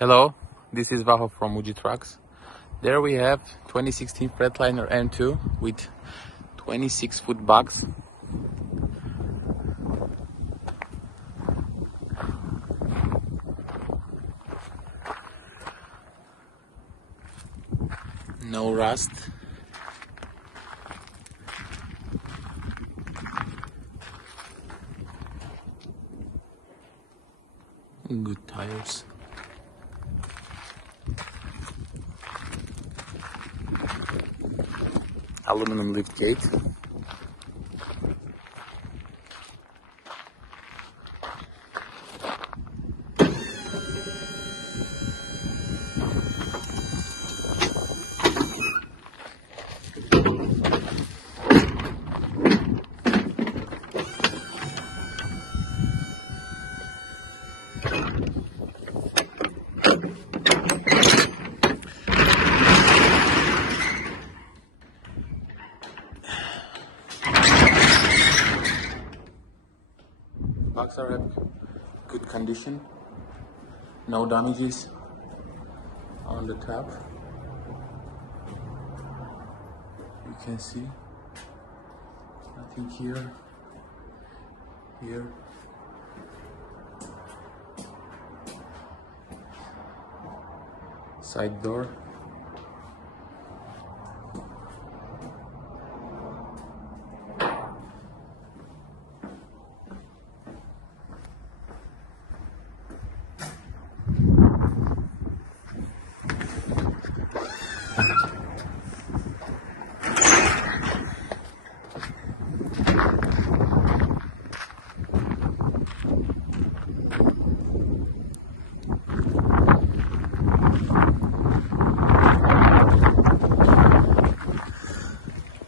Hello, this is Vaho from Uji Trucks. There we have 2016 Freightliner M2 with 26-foot box. No rust. Good tires. Aluminum lift gate. Box are in good condition, no damages on the top. You can see nothing here, side door.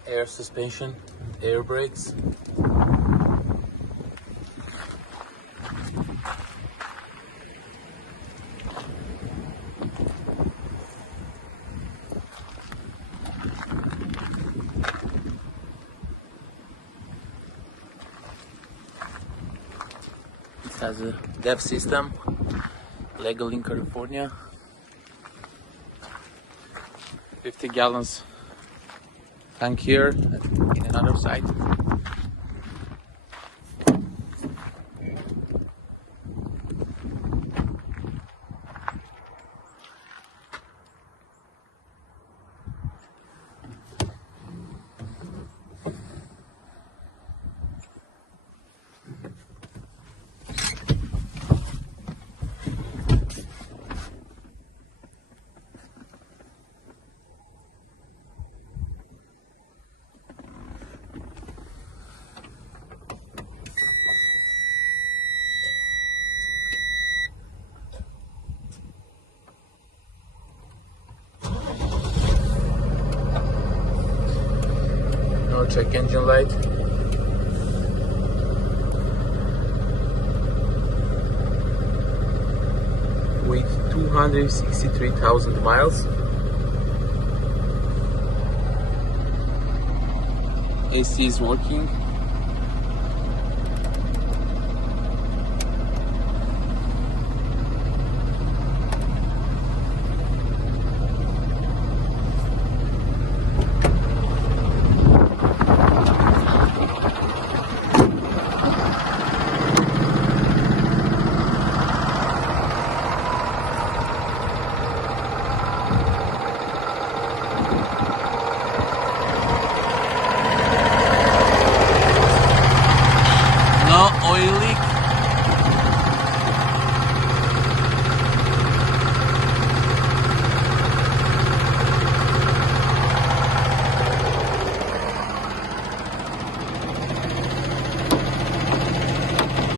Air suspension, air brakes. It has a DEF system, legal in California. 50 gallons tank here in another side. Check engine light. With 263,000 miles. AC is working.